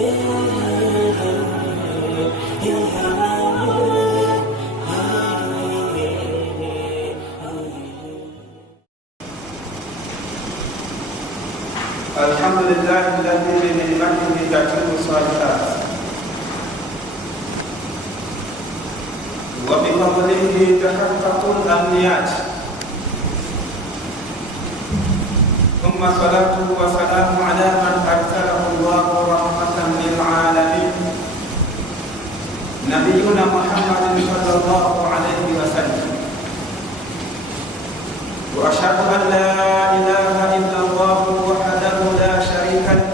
الحمد لله الذي بنعمته تتم الصالحات وبفضله تحقق الأمنيات، ثم صلاته وسلامه على من أرسله الله رحمة للعالمين نبينا محمد صلى الله عليه وسلم. وأشهد أن لا إله إلا الله وحده لا شريك له،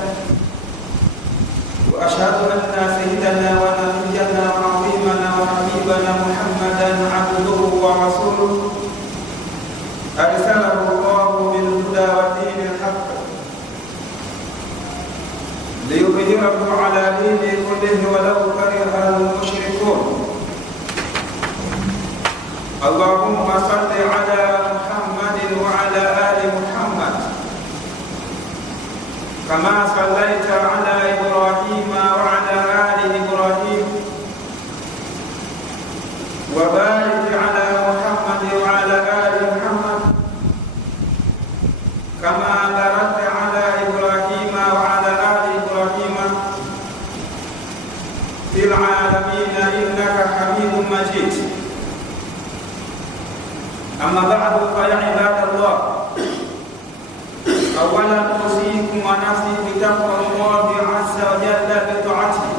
وأشهد أن سيدنا ونبينا وعظيمنا وحبيبنا محمدا عبده ورسوله أرسله الله بالهدى ودين الحق ليظهره على دين كله ولو كره المشركون. اللهم صل على محمد وعلى آل محمد كما صليت على إبراهيم وعلى آل إبراهيم، وبارك على محمد وعلى آل محمد كما باركت على إبراهيم وعلى آل إبراهيم في العالمين إنك حميد مجيد. أما بعد فيا عباد الله، أولا أوصيكم ونفسي بتقوى الله عز وجل بطاعته،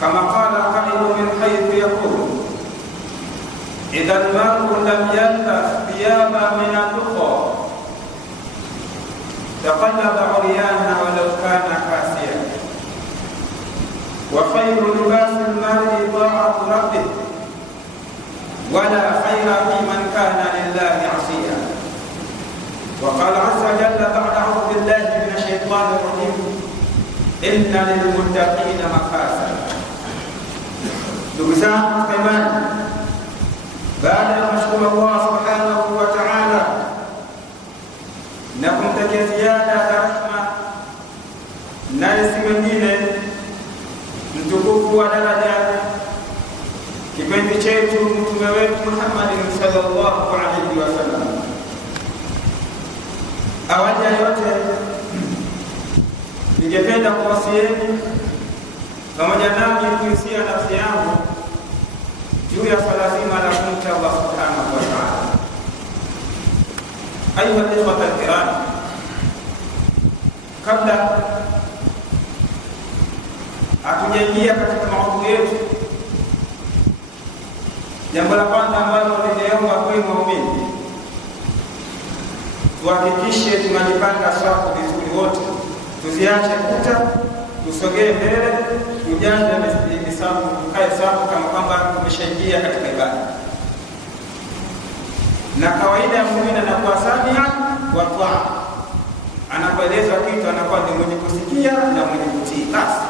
كما قال قائل من حيث يقول: إذا المرء لم يلبس ثيابا من التقى تقلب عريانا ولو كان كاسيا، وخير لباس المرء طاعة ربه، ولا خير في من كان لله عصيا. وقال عز وجل بعد: أعوذ بالله من الشيطان الرجيم: إن للمتقين مفازا. Ndugu zangu katika imani, baada ya kumshukuru Allah subhanahu wa ta'ala na kumtakia ziada za rahma na si mwingine mtukufu wa daraja kipenzi chetu mtume wetu Muhammad sallallahu alaihi wasallam, awali ya yote ningependa kuwasieni pamoja nami kuhusia nafsi yangu juu ya swala zima la kumcha Allah subhanahu wa ta'ala. Ayuha al-ikhwata al-kiram, kabla hatujaingia katika maudhui yetu, jambo la kwanza ambalo ningeomba kwa muumini, tuhakikishe tunajipanga safu vizuri wote, tuziache kuta, tusogee mbele, tujaze misafu, tukae safu kama kwamba tumeshaingia katika ibada. Na kawaida ya muumini anakuwa samia wa taa, anapoelezwa kitu anakuwa ni mwenye kusikia na mwenye kutii. Basi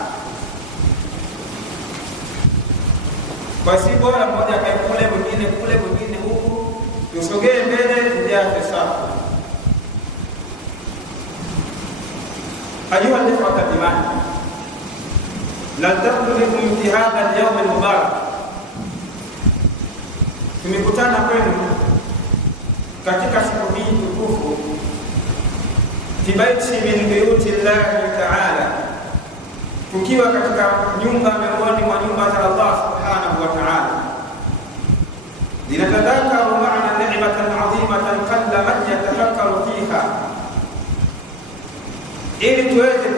kwa si bora mmoja akae kule, mwingine kule, mwingine huku, tusogee mbele, tujaze safu. Ayuha al-ikhwata al-iman, nadhkurukum fi hadha al-yawm al-mubarak. Tumekutana kwenu katika siku hii tukufu, fi baiti min buyuti Allahi ta'ala, tukiwa katika nyumba miongoni mwa nyumba za Allah subhanahu wa ta'ala, linatadhakaru ma'na ni'matan 'azimatan qalla man yatafakkaru fiha, ili tuweze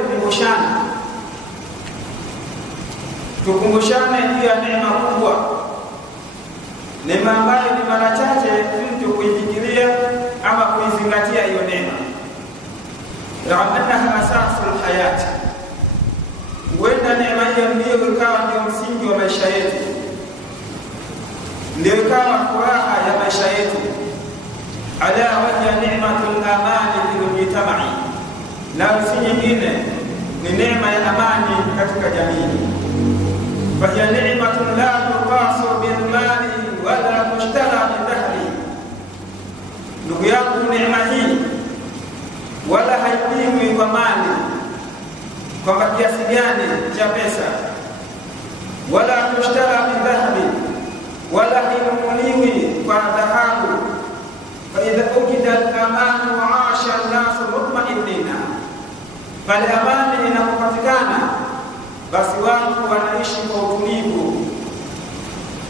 tukumbushane juu ya neema kubwa, neema ambayo ni mara chache mtu kuifikiria ama kuizingatia hiyo neema. Ra'annaha asasul hayati, huenda neema hiyo ndiyo ikawa ndio msingi wa maisha yetu, ndio ikawa furaha ya maisha yetu. Ala wajha ni'matul amani fil mujtama'i, na si nyingine ni neema ya amani katika jamii. Fahiya ni'matun la tuqasu bil mali wala tushtara bi dahri. Ndugu yangu, neema hii wala haipimwi kwa mali kwamba kiasi gani cha pesa, wala tushtara bidhahabi, wala hinunuliwi kwa dhahabu. Fa idha ukida al-amanu aasha an-nasu mutma'innina, pale amani inapopatikana basi watu wanaishi kwa utulivu.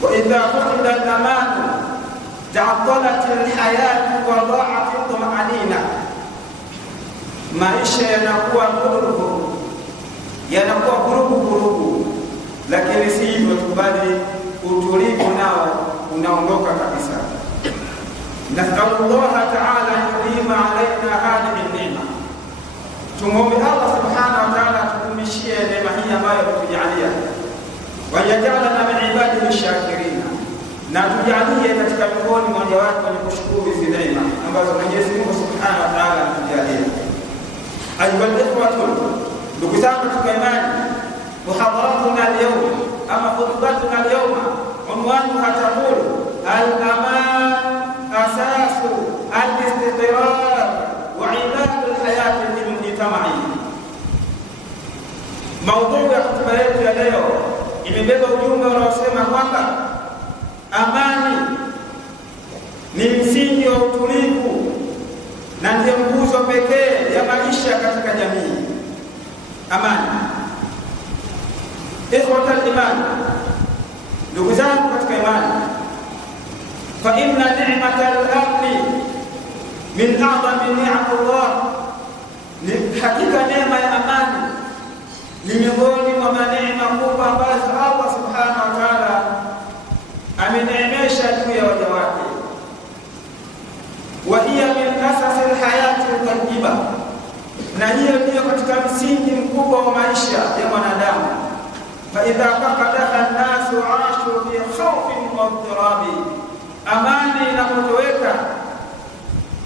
Wa idha ukida al-amanu ta'attalat al-hayatu wa dha'at al-tumanina, maisha yanakuwa vurugu, yanakuwa vurugu, lakini si hivyo tu, bali utulivu nao unaondoka kabisa. Nasallallahu ta'ala yudima alaina hadhihi neema, tumuombe Allah subhanahu wa ta'ala tukumishie neema hii ambayo tujalia, wajajalana min ibadihi shakirina, na tujalie katika miongoni mwa watu wenye kushukuru hizi neema ambazo Mwenyezi Mungu subhanahu wa ta'ala ametujalia. Ayuha al-ikhwatu, ndugu zangu katika imani, muhadaratuna al-yawm ama khutbatuna al-yawma unwanuha taqulu al-aman asasu al-istiqrar wa imadu al-hayat al-mujtama'i. Maudhui ya hotuba yetu ya leo imebeba ujumbe unaosema kwamba amani ni msingi wa utulivu na ndiyo nguzo pekee ya maisha katika jamii. Amani, ikhwatal iman, ndugu zangu katika imani, fa inna ni'matal amni min a'zami ni'atillah, ni hakika neema ya amani ni miongoni mwa neema kubwa ambazo Allah subhanahu wa ta'ala ameneemesha juu ya waja wake. Wa hiya min asasi alhayati alqadiba, na hiyo ndiyo katika msingi mkubwa wa maisha ya mwanadamu. Fa idha faqadaha an-nasu 'ashu fi khawfin wa idtirabi, amani inapotoweka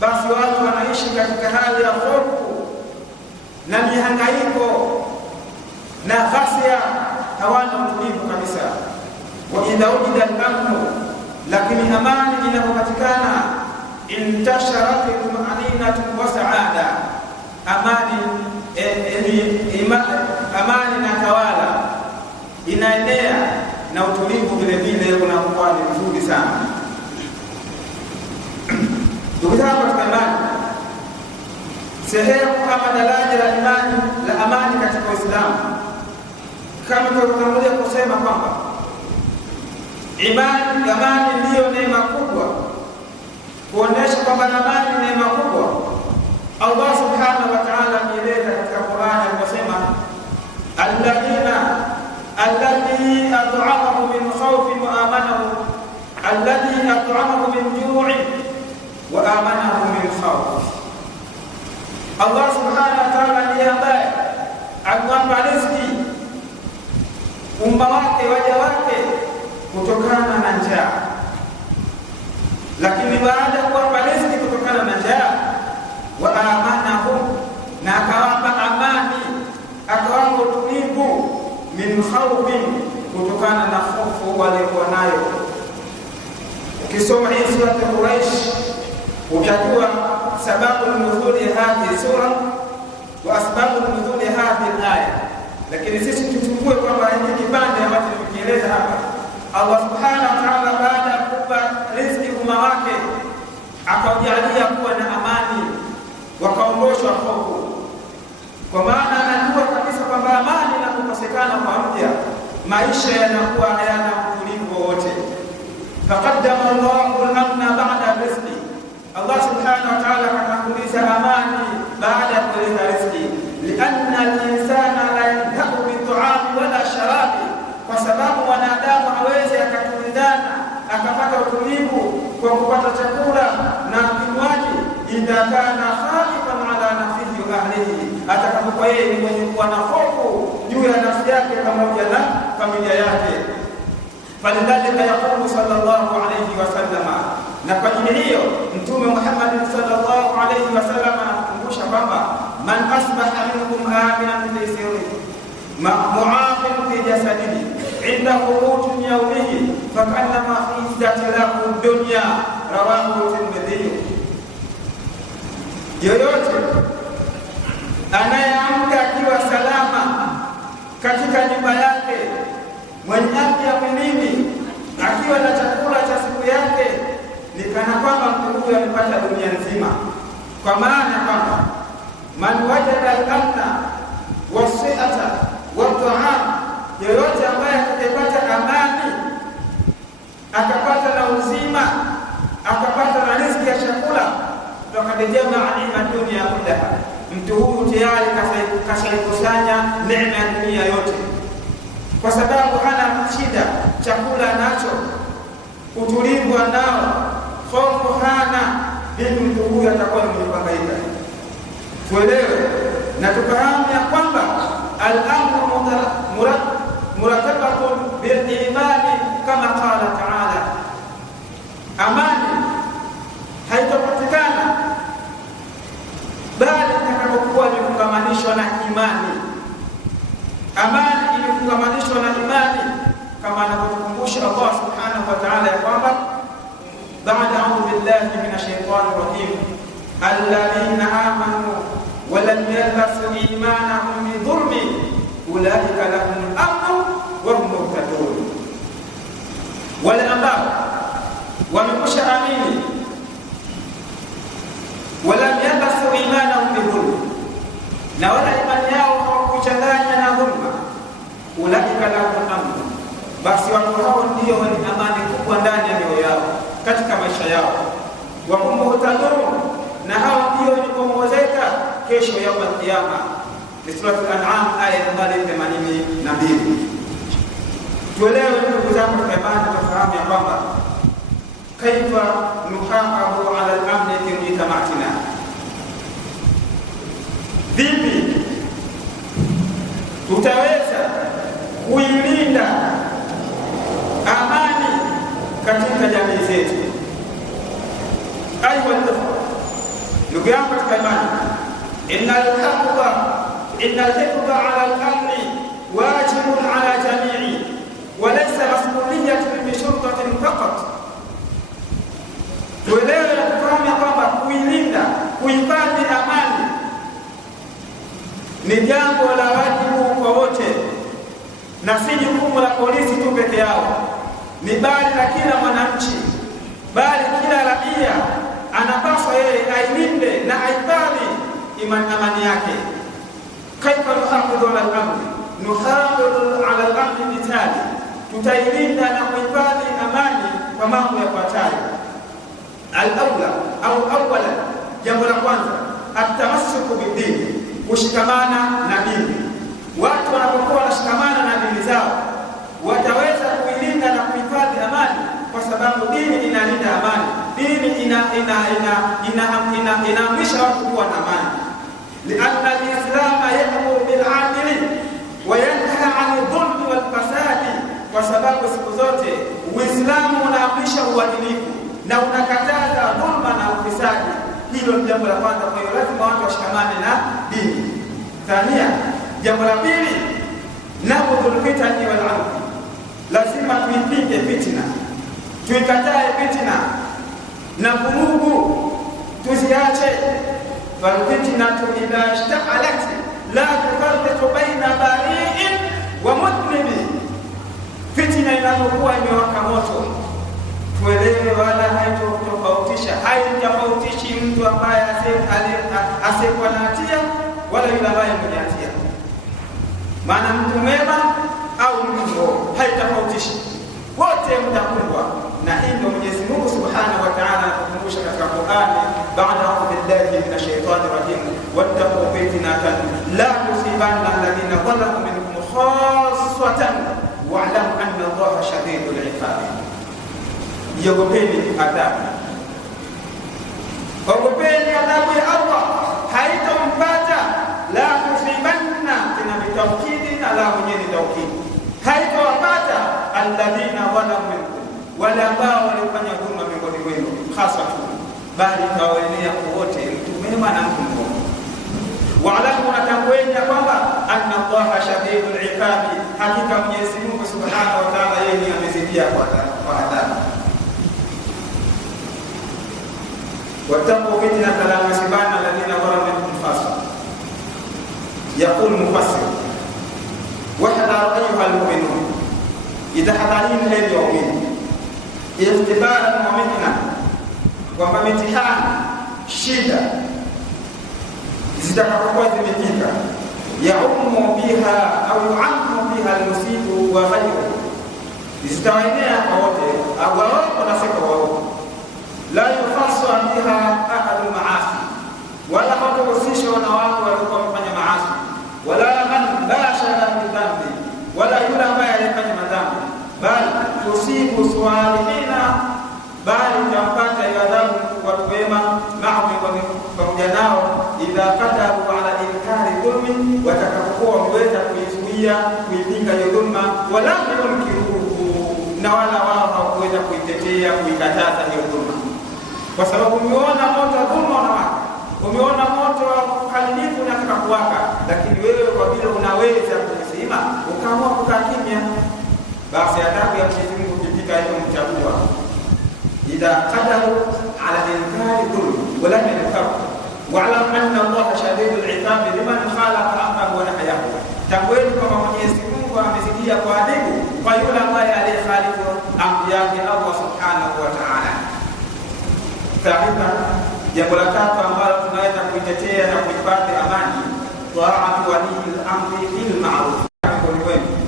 basi watu wanaishi katika hali ya hofu na mihangaiko na ghasia, hawana utulivu kabisa. Wa idha wujida al-amnu, lakini amani inapopatikana, intasharat al-tumaninatu wa sa'ada, amani na tawala inaenea na utulivu vile vile unakuwa ni mzuri sana. Ndugu zangu katika imani, sehemu kama daraja la imani la amani katika Uislamu, kama tulivyotangulia kusema kwamba amani ndiyo neema kubwa, kuonesha kwamba amani ni neema kubwa. Allah subhanahu wa ta'ala ameeleza katika Qur'an aliposema, alladhi at'amahu min khawfin wa amanahu, alladhi at'amahu min ju'in wa amanahu min khawf. Allah subhanahu wa ta'ala ndiye ambaye amewapa riziki umma wake, waja wake, kutokana na njaa, lakini baada ya kuwapa riziki kutokana na njaa, wa amanahu, na akawapa amani, akawapa utulivu, min khawfin, kutokana na hofu waliokuwa nayo. Ukisoma hii sura ya Quraish utajua sababu nuzuli hadhihi sura wa asbabu nuzuli hadhihi aya, lakini sisi tuchukue kwamba hiki kipande ambacho tumekieleza hapa, Allah subhanahu wa ta'ala baada ya kupa riziki umma wake akaujalia kuwa na amani, wakaondoshwa hofu, kwa maana anajua kabisa kwamba amani inapokosekana kwa mja, maisha yanakuwa hayana utulivu wowote. Faqaddama Allahu al-amna ba'da rizqi, Allah subhanahu wa ta'ala akatanguliza amani baada ya kuleta riziki. Lianna al-insana la yantahu bi-ta'ami wala sharabi, kwa sababu mwanadamu hawezi akatulizana akapata utulivu kwa kupata chakula na kinywaji, idha kana khaifan ala nafsihi wa ahlihi, atakapokuwa yeye ni mwenye kuwa na hofu juu ya nafsi yake pamoja na familia yake. Falidhalika yaqulu sallallahu alayhi wasallama, na kwa ajili hiyo Mtume Muhammad sallallahu alayhi wasallam anakumbusha kwamba man asbaha minkum aminan fi sirrihi mu'afin fi jasadihi inda qutun yawmihi fakannama izzat lahu dunya, rawahu Tirmidhi. Yoyote anayeamka akiwa salama katika nyumba yake, mwenye afya mwilini, akiwa na chakula cha siku yake, ni kana kwamba mtu huyo amepata dunia nzima. Kwa maana kwamba man wajada al-amna was-sihhata wat-ta'am, yoyote ambaye atakayepata amani, akapata na uzima, akapata na riziki ya chakula, faqad jamaa neema dunia kullaha, mtu huyu tayari kasaikusanya neema ya dunia yote, kwa sababu hana shida, chakula nacho, utulivu anao, hofu hana. Bibi mtu huyu atakuwa ni mwenye kuhangaika. Tuelewe na tufahamu ya kwamba al-amru muratabatun bil-imani kama qala ta'ala, amani haitopatikana bali itakapokuwa imefungamanishwa na imani. Amani imefungamanishwa na imani, kama anavyokumbusha Allah subhanahu wa ta'ala ya kwamba ba'da a'udhu billahi minash shaitani rajim, alladhina amanu wa lam yalbasu imanahum bi dhulmin ulaika lahum al-amnu wa hum muhtadun, wale ambao wamekwisha amini wala yalbasu imanahum bi dhulmin, na wala imani yao hawakuchanganya na dhulma, ulaika lahum al-amnu, basi watu hao ndio wenye amani kubwa ndani ya mioyo yao katika maisha yao. Wa hum muhtadun, na hao ndio wenye kuongozeka kesho ya kiyama. Sura Al-An'am aya nambari 82. Tuelewe ndugu zangu katika imani, tufahamu ya kwamba kaifa nuhafazu ala al-amni fi mujtamatina, vipi tutaweza kuilinda amani katika jamii zetu. Ayuha ndugu yangu katika imani, innal hifdha ala al-amni wajibun ala jamii wa laysa mas'uliyatun bi shurtatin faqat. Tuelewe na kufahamu kwamba kuilinda, kuhifadhi amani ni jambo la wajibu kwa wote, na si jukumu la polisi tu peke yao, ni bali la kila mwananchi, bali kila raia anapaswa yeye ailinde na ahifadhi amani yake. Kaifa nuhafidhu ala al-amni, nuhafidhu ala al-amni bitali, tutailinda na kuhifadhi amani kwa mambo yafuatayo. Al-awla au awwala, jambo la kwanza, at-tamassuku bid-din, kushikamana na dini. Watu wanapokuwa wanashikamana na dini zao, wataweza kuilinda na kuhifadhi amani, kwa sababu dini inalinda amani. Dini inaamrisha watu kuwa na amani. Lianna al-Islam ya'muru bil-'adli wa yanha 'anil dhulmi wal fasadi, kwa sababu siku zote Uislamu unaamrisha uadilifu na unakataza dhulma na ufisadi. Hilo ni jambo la kwanza. Kwa hiyo lazima watu washikamane na dini. Thania, jambo la pili, nabudhul fitani wal 'adl, lazima tuipinge fitna, tuikatae fitna na vurugu, tuziache. Fal fitnatu idha ishta'alat la tufarriqu baina bari'in wa mudhnibi, fitna inapokuwa imewaka moto, tuelewe wala haitofautishi mtu ambaye asiyekuwa na hatia wala yule ambaye mwenye hatia, maana mtu mema au mtu mwovu, haitofautishi, wote mtakumbwa. Na hii ndio Mwenyezi Mungu Subhanahu wa Ta'ala anakukumbusha katika Qur'ani, ba'da a'udhu billahi minash shaitani rajim, wattaqu fitnatan la tusibanna alladhina zalamu minkum khassatan wa'lamu anna Allaha shadidul 'iqab. Yogopeni adhabu, ogopeni adhabu ya Allah, haitompata. La tusibanna, tena bitawkidi na la mwenyewe tawkidi, haitowapata alladhina zalamu minkum, wale ambao walifanya dhulma miongoni mwenu, hasa tu, bali tawaenea wote, mtu mwema na mtu mwovu. Wa'lamu, natambueni ya kwamba anna Allaha shadidul 'iqab, hakika Mwenyezi Mungu Subhanahu wa Ta'ala yeye amezidia kwa adhabu. Wattaqu fitnatan la tusibanna alladhina zalamu minkum khassa. Yaqul mufassir wa jitahadharini enyi waumini, iftibara wa mihna, kwamba mitihani, shida zitakapokuwa zimefika, yaumu biha au yuammu biha almusibu wa ghayruhu, zitawaenea kwa wote au wao na sio wao. La yukhassa biha ahadu maasi, wala hawahusishwa na watu waliokuwa wamefanya maasi, wala man bashara bidhambi, wala yule ambaye alifanya madhambi, bali tusibu swalihina, bali utampata adhabu watu wema maahum, pamoja nao, idha qadaru ala inkari dhulmi, watakapokuwa wameweza kuizuia kuipinga hiyo dhulma, wala yunkiruhu, na wala wao hawakuweza kuitetea kuikataza hiyo dhulma. Kwa sababu umeona moto wa dhulma unawaka, umeona moto wa uhalifu unataka kuwaka, lakini wewe kwa vile unaweza kusema ukaamua kukaa kimya, basi adhabu ya Mwenyezi Mungu ikifika hiyo mchagua. Idha qadaru ala inkari dhulmi wala yankaru wa'lam anna Allaha shadidul iqab liman khalaqa amrahu wa nahyahu, tamweni kwamba Mwenyezi Mungu amezidia kuadhibu kwa yule ambaye aliyekhalifu amri yake Allah subhanahu wa ta'ala. Taarifa jambo la tatu ambalo tunaweza kuitetea na kuipata amani, taatu waliyil amri bil ma'ruf,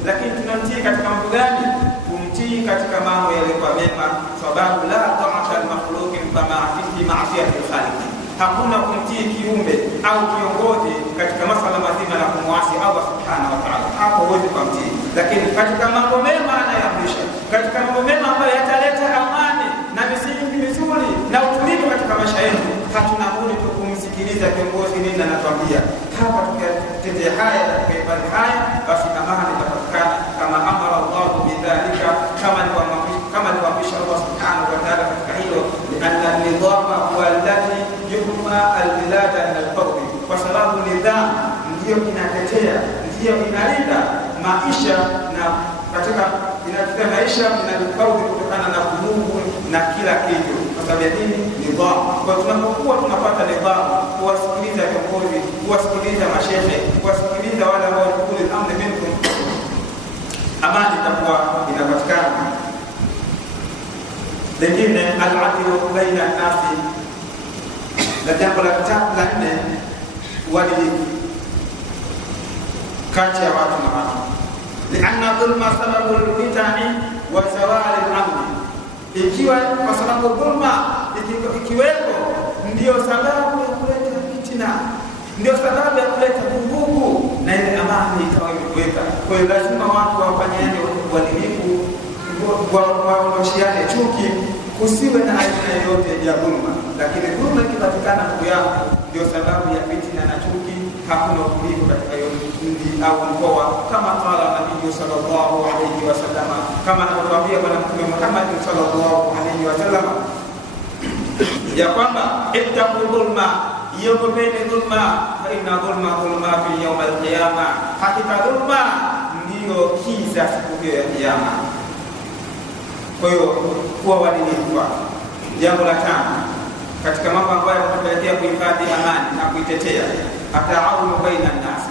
lakini tunamtii katika mambo gani? Kumtii katika mambo yaliyokuwa mema, sababu la ta'ata al makhluqin kama fi ma'siyati al khaliq, hakuna kumtii kiumbe au kiongozi katika masuala mazima na kumwasi Allah subhanahu wa ta'ala, hapo huwezi kumtii. Lakini katika mambo mema anayoamrisha, katika mambo mema ambayo yataleta amani na misingi mizuri na utulivu katika maisha yetu, hatuna budi kumsikiliza kiongozi nini anatuambia. Hapa tukitetea haya na tukifanya haya, basi amani itapatikana, kama amara Allah bidhalika, kama alivyoamrisha Allah subhanahu wa ta'ala katika hilo, lianna nidhama huwa alladhi yuhma albilada min alfawdi, kwa sababu nidhamu ndiyo inatetea, ndiyo inalinda maisha na katika inatetea maisha na alfawdi, kutokana na vurugu na kila kitu, kwa sababu ya nini? Nidhamu. Kwa tunapokuwa tunapata nidhamu, kuwasikiliza viongozi, kuwasikiliza mashehe, kuwasikiliza wale ambao walikuwa amri minkum, amani itakuwa inapatikana. Lingine al-adlu baina an-nasi, na jambo la tatu la nne, uadilifu kati ya watu na watu. Lianna dhulma sababu al-fitani wa zawali al-amni, ikiwa kwa sababu dhulma ikiwepo ndio sababu ya kuleta fitina, ndio sababu ya kuleta vurugu, na ile amani ikawa imeweka. Kwa hiyo lazima watu wafanyane uadilifu, waondoshiane chuki, kusiwe na aina yoyote ya dhulma. Lakini dhulma ikipatikana ndugu yako, ndio sababu ya fitina na chuki, hakuna utulivu katika hiyo mji au mkoa, kama qala Nabii sallallahu alayhi wasallam, kama anatuambia Bwana Mtume Muhammad sallallahu alayhi wasallam ya kwamba ittaqu dhulma, iogopeni dhulma, fa inna dhulma fi yawm al-qiyama, hakika dhulma ndio kiza siku ya kiyama. Kwa hiyo kuwa waadilifu. Jambo la tano katika mambo ambayo yanatupelekea kuhifadhi amani na kuitetea, ataawunu baina an-nas,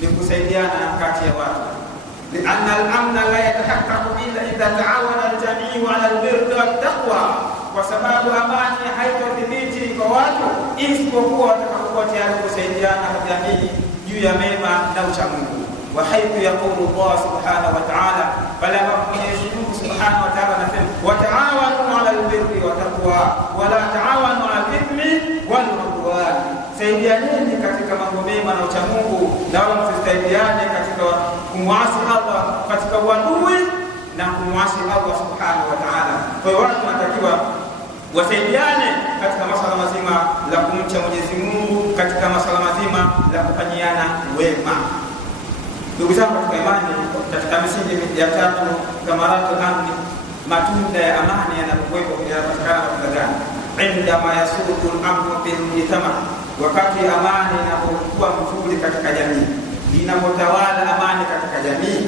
ni kusaidiana kati ya watu. Lianna al-amna la yatahaqqaqu illa idha ta'awana al-jami'u 'ala al-birri wat-taqwa, kwa sababu amani haitodhibiti kwa watu isipokuwa watakapokuwa tayari kusaidiana kwa jamii juu ya mema na uchamungu. Wa haithu yaqulu Allah subhanahu wa ta'ala, bala Mwenyezi Mungu subhanahu wa ta'ala anasema, wa ta'awanu 'ala al-birri wa taqwa wa la ta'awanu 'ala al-ithmi wal 'udwan, saidianeni katika mambo mema na uchamungu, na wala msisaidiane katika kumwasi Allah, katika uadui na kumwasi Allah subhanahu wa ta'ala. Kwa hiyo watu wanatakiwa wasaidiane katika masuala mazima la kumcha Mwenyezi Mungu, katika masuala mazima la kufanyiana wema. Ndugu zangu katika imani, katika misingi ya tatu, thamaratu amni, matunda ya amani yanapokuwepo yanapatikana katika gani? Indama yasudu al-amru bil mujtama, wakati amani inapokuwa mzuri katika jamii, inapotawala amani katika jamii,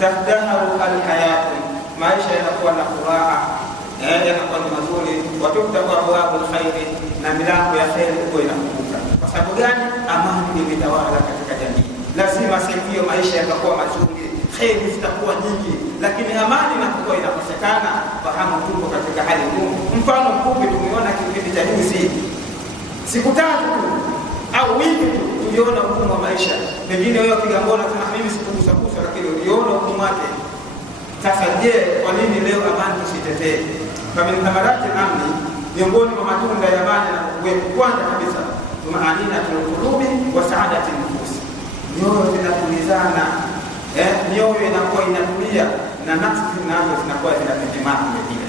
tazdaharu al-hayatu, maisha yanakuwa na furaha, yanakuwa ni mazuri, watuftahu abwabul khairi, na milango ya khairi huwa inafunguka. Kwa sababu gani? Amani imetawala katika jamii. Lazima sehemu maisha yatakuwa mazuri, kheri zitakuwa nyingi. Lakini amani inapokuwa inakosekana, fahamu tuko katika hali ngumu. Mfano mfupi tumeona kipindi cha juzi, siku 3 au wiki tu tuliona ugumu wa maisha. Pengine wewe Kigamboni tuna mimi sikugusagusa, lakini uliona ugumu wake. Sasa je, kwa nini leo amani tusitetee? Kama ni thamarati amni, miongoni mwa matunda ya amani na kuwepo, kwanza kabisa tumaanina tulqulubi wa saadati nufusi, mioyo zinatulizana, mioyo inakuwa inatulia na nafsi nazo zinakuwa zinategemea vile vile.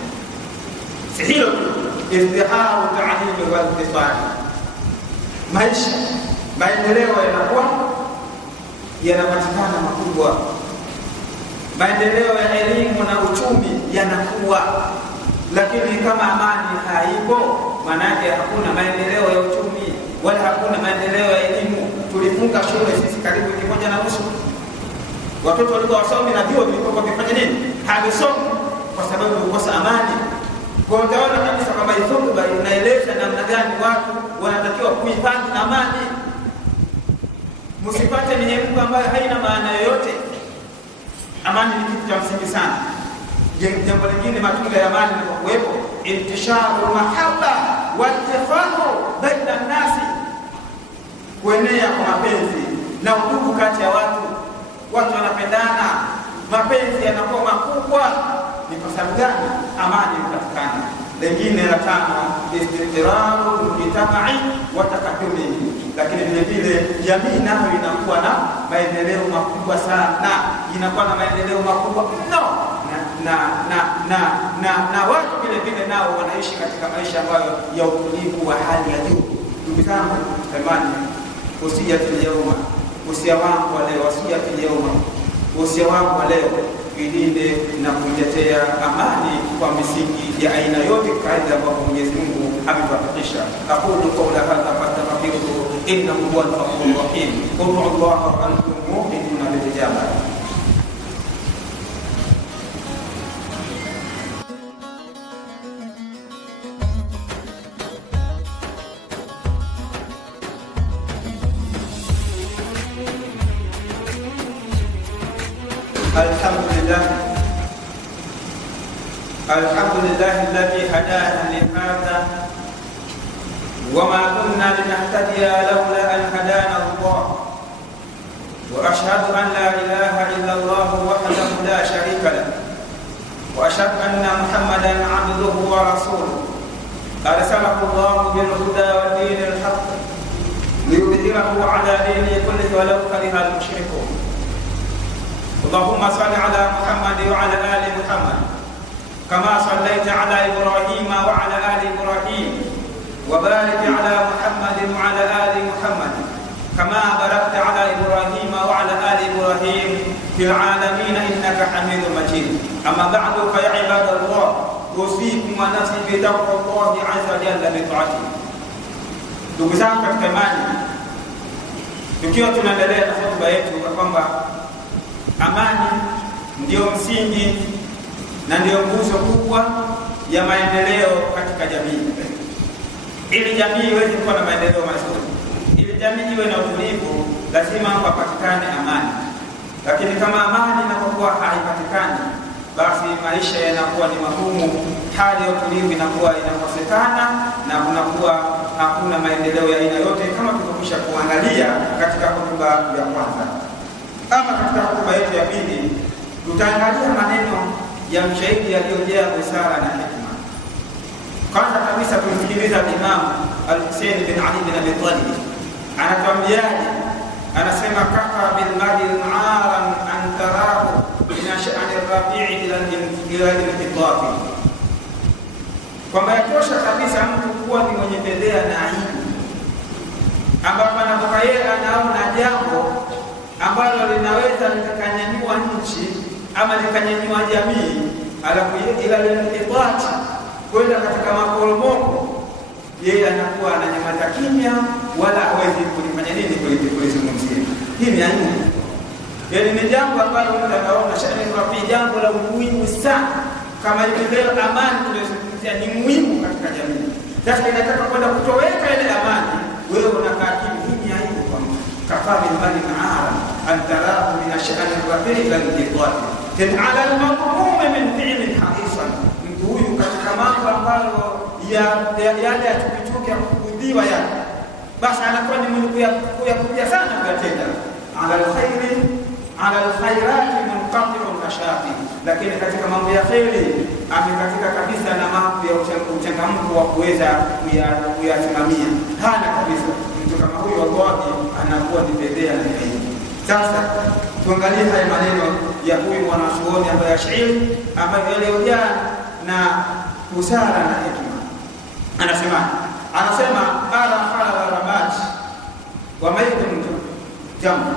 Si hilo tu, izdiharu ta'limi wal iktisadi, maisha maendeleo yanakuwa yanapatikana makubwa, maendeleo ya elimu na uchumi yanakuwa. Lakini kama amani haipo, maana yake hakuna maendeleo ya uchumi wala hakuna maendeleo ya elimu. Tulifunga shule sisi karibu 1.5, watoto walikuwa wasomi na vyuo vilikuwa vifanya nini? Havisomi kwa sababu ya kukosa amani. Kwa utaona kabisa kwamba hotuba inaeleza namna gani watu wanatakiwa kuhifadhi amani. Msipate miemko ambayo haina maana yoyote. Amani ni kitu cha msingi sana. Jambo lingine, matunda ya amani ni kuwepo intisharu mahaba wa tafahu baina nasi, kuenea kwa mapenzi na udugu kati ya watu. Watu wanapendana, mapenzi yanakuwa makubwa. Ni kwa sababu gani? Amani inapatikana. Lingine la 5, istiqraru mujtama'i wa taqaddumi, lakini vile vile jamii nayo inakuwa na maendeleo makubwa sana, inakuwa na maendeleo makubwa no na watu vile vile nao wanaishi katika maisha ambayo ya utulivu wa hali ya juu. Ndugu zangu, tamani usia tuliyouma, usia wangu wa leo, usia wangu wa leo, ilinde na kuitetea amani kwa misingi ya aina yote kaida ambayo Mwenyezi Mungu ametufikisha. Aqulu qawla hadha fastaghfiruhu innahu huwal ghafurur rahim. Qul Allahu wa antum mu'minuna bil ijabah. الحمد لله الذي هدانا لهذا وما كنا لنهتدي لولا أن هدانا الله، وأشهد أن لا إله إلا الله وحده لا شريك له، وأشهد أن محمدا عبده ورسوله أرسله الله بالهدى ودين الحق ليظهره على دينه كله ولو كره المشركون. اللهم صل على محمد وعلى آل محمد كما صليت على إبراهيم وعلى آل إبراهيم، وبارك على محمد وعلى آل محمد كما باركت على إبراهيم وعلى آل إبراهيم في العالمين إنك حميد مجيد. أما بعد فيا عباد الله، أوصيكم ونفسي بتقوى الله عز وجل بطاعته. Ndugu zangu katika imani, tukiwa tunaendelea na hotuba yetu kwamba amani ndio msingi na ndio nguzo kubwa ya maendeleo katika jamii. Ili jamii iweze kuwa na maendeleo mazuri, ili jamii iwe na utulivu, lazima papatikane amani. Lakini kama amani inapokuwa haipatikani, basi maisha yanakuwa ni magumu, hali ya utulivu inakuwa inakosekana na kunakuwa hakuna maendeleo ya aina yote, kama tulivyokwisha kuangalia katika hotuba ya kwanza. Ama katika hotuba yetu ya pili, tutaangalia maneno ya mshairi yaliyojaa busara na hekima. Kwanza kabisa tumsikiliza Imam Al-Hussein bin Ali bin Abi Talib, anatuambiaje? Anasema kafa bil mali aran an tarahu min sha'ni ar-rafi'i ila al-inqitafi, kwamba yatosha kabisa mtu kuwa ni mwenye fedhea na aibu, ambapo anapoka yeye anaona jambo ambalo linaweza likanyanyua nchi ama likanyanyua jamii, alafu ila al-inqitati, kwenda katika maporomoko, yeye anakuwa ananyamaza kimya, wala hawezi kulifanya nini kulizungumzia. Hii ni aibu. Yaani ni jambo ambalo mtu anaona shani rafi, jambo la muhimu sana kama hivi leo amani tunazungumzia ni muhimu katika jamii. Sasa inataka kwenda kutoweka ile amani, wewe unakaa kimya. Hii ni aibu kwa mtu. Kafaa bil mali ma'ara an tarahu min ash'ani ar-rafi'i al-inqidad ala al-maqmum min fi'lin harisan. Mtu huyu katika mambo ambayo yale ya chukichuki ya kukudhiwa yale, basi anakuwa ni mwenye kuyakuja sana kuyatenda. Ala al-khairati munqati'un nashati, lakini katika mambo ya khairi amekatika kabisa na mambo ya uchangamfu wa kuweza kuyasimamia, hana kabisa. Mtu kama huyu wallahi anakuwa ni fedhea na hii. Sasa tuangalie haya maneno ya huyu mwanachuoni ambaye Ash'ari, ambaye yaliyojaa na busara na hekima. Anasema ara khala ramat wa maidun jamu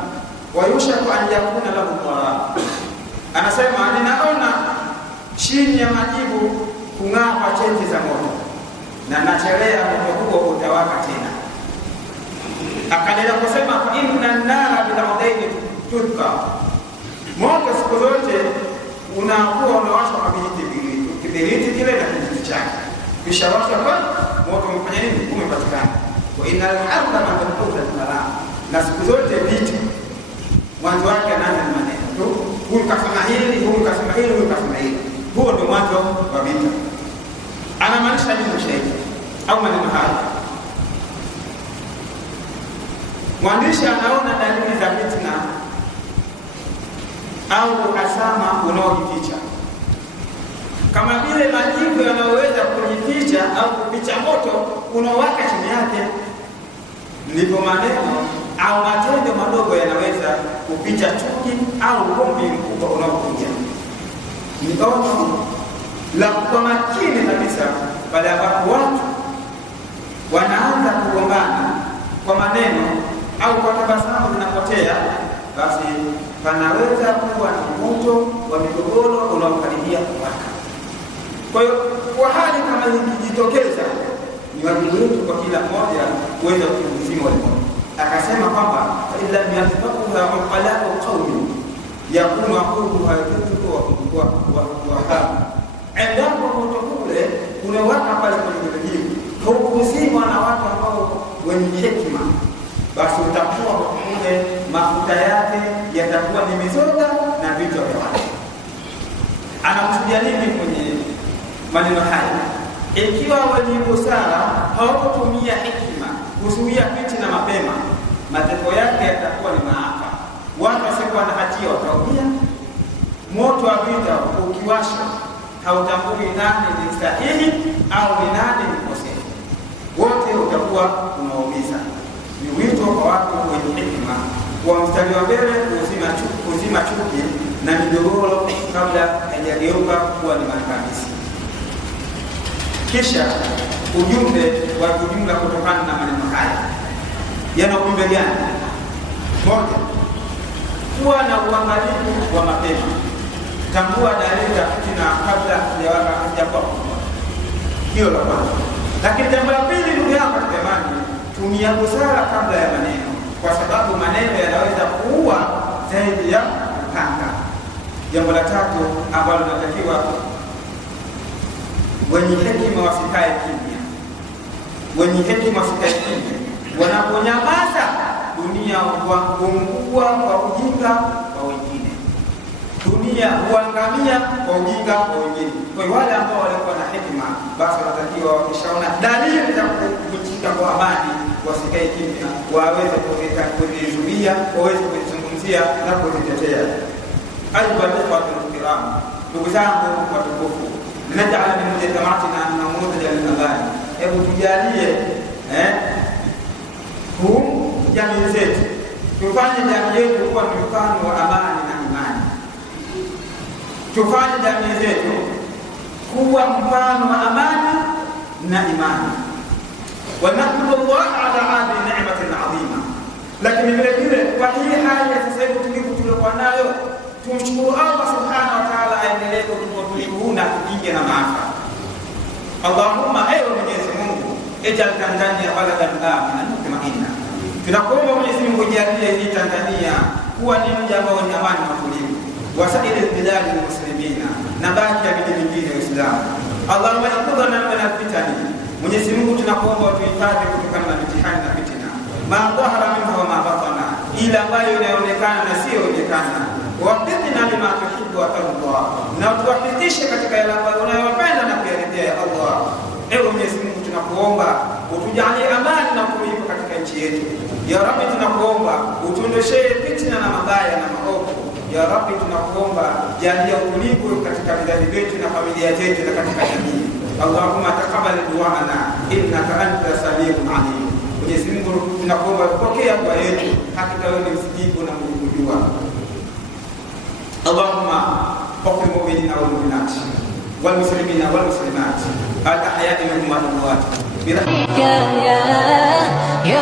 wa yushaku an yakuna lahu dhara. Anasema ninaona chini ya majibu kung'aa kwa cheti za moto, na nachelea moto huo utawaka tena. Akaendelea kusema fa inna an-nara bil-udaini tudqa, moto siku zote unakuwa unawashwa kwa kibiriti kile na kijiti chake, kisha washwa kwa moto umefanya nini? Umepatikana. Wa innal harba madhukuza al-kalam, na siku zote vitu mwanzo wake anaanza na maneno tu, huyu kasema hili, huyu kasema hili, huyu kasema hili. Huo ndio mwanzo wa vita. Anamaanisha nini shahidi au maneno haya? Mwandishi anaona dalili za fitna au uhasama unaojificha, kama vile majivu yanayoweza kujificha au kuficha moto unaowaka chini yake, ndivyo maneno au matendo madogo yanaweza kuficha chuki au ugomvi mkubwa unaokuja. Ni onyo la kwa makini kabisa pale ambapo watu wanaanza kugombana kwa maneno au kwa tabasamu zinapotea, basi panaweza kuwa ni moto wa migogoro unaokaribia kuwaka. Kwa hiyo kwa hali kama hii ikijitokeza, ni wajibu wetu kwa kila mmoja kuweza kuzima moto. Akasema kwamba illa yatafaqaha uqala'u qawmi yakunu aquluha yadhuru wa hamu. Endapo moto ule unawaka pale kwenye kijiji, haukuzimwa na watu ambao wenye hekima, basi utakuwa kule mafuta yake yatakuwa ni mizoga na vitu vya watu. Anakusudia nini kwenye maneno haya? Ikiwa wenye busara hawakutumia hekima kuzuia fitina mapema, matokeo yake yatakuwa ni maafa. Watu wasikuwa na hatia wataumia. Moto wa vita ukiwasha, hautambui nani ni sahihi au ni nani ni mkosefu, wote utakuwa unaumiza. Ni wito kwa watu wenye hekima wa mstari wa mbele kuzima chuki na migogoro kabla haijageuka kuwa ni maangamizi. Kisha ujumbe wa kijumla kutokana na maneno haya yana ujumbe gani? Moja, kuwa na uangalifu wa mapema. Tambua dalili za fitina kabla hazijakuwa kubwa. Hiyo la kwanza. Lakini jambo la pili, ndugu yangu katika imani, tumia busara kabla ya maneno, kwa sababu maneno yanaweza kuua zaidi ya upanga. Jambo la tatu ambalo tunatakiwa, wenye hekima wasikae kimya. Wenye hekima wasikae kimya. Wanaponyamaza, dunia huungua kwa ujinga wa wengine. Dunia huangamia kwa ujinga wa wengine. Kwa hiyo wale ambao walikuwa na hekima, basi wanatakiwa wakishaona dalili za kuvunjika kwa amani, wasikae kimya, waweze kuzizuia, waweze kuzungumzia na kuzitetea. Alhamdulillah, ndugu zangu watukufu, naj'ala min mujtamatina namudaja lil-adhan. Hebu tujalie jamii zetu, tufanye jamii yetu kuwa ni mfano wa amani na imani. Tufanye jamii zetu kuwa mfano wa amani na imani. Wa nahmadullah ala hadhihi ni'matin 'azima. Lakini vile vile kwa hii hali ya sasa hivi tuliokuwa nayo, tumshukuru Allah subhanahu wa ta'ala, aendelee kutupa utulivu na kukinga na maafa. Allahumma, ewe Mwenyezi Mungu, ij'al Tanzania baladan aminan mutma'inna. Tunakuomba Mwenyezi Mungu, jalie hii Tanzania kuwa ni mji ambao ni amani na utulivu, wasaili biladi muslimina, na baki ya miji mingine ya Uislamu. Allahumma ihfadhna min al-fitani. Mwenyezi Mungu, tunakuomba tuhifadhi kutokana na mitihani na fitina, ma dhahara minha wa ma batana, ile ambayo inaonekana na sio onekana. Wafikina lima tuhibbu wa tarda, na tuwafikishe katika yale ambayo unayopenda na kuyaridhia ya Allah. Ewe Mwenyezi Mungu, tunakuomba utujalie amani na utulivu katika nchi yetu. Ya Rabbi, tunakuomba utuondoshee fitna na mabaya na maovu. Ya Rabbi, tunakuomba jalia utulivu katika vizazi vyetu na familia zetu na katika jamii. Allahumma taqabbal du'ana innaka anta samiul alim. Mwenyezi Mungu, tunakuomba pokea dua yetu, hakika wewe ni msikivu na mwenye kujua. Allahumma qul mu'minina wal mu'minat wal muslimina wal muslimat al ahya'i minhum wal amwat bi rahmatika ya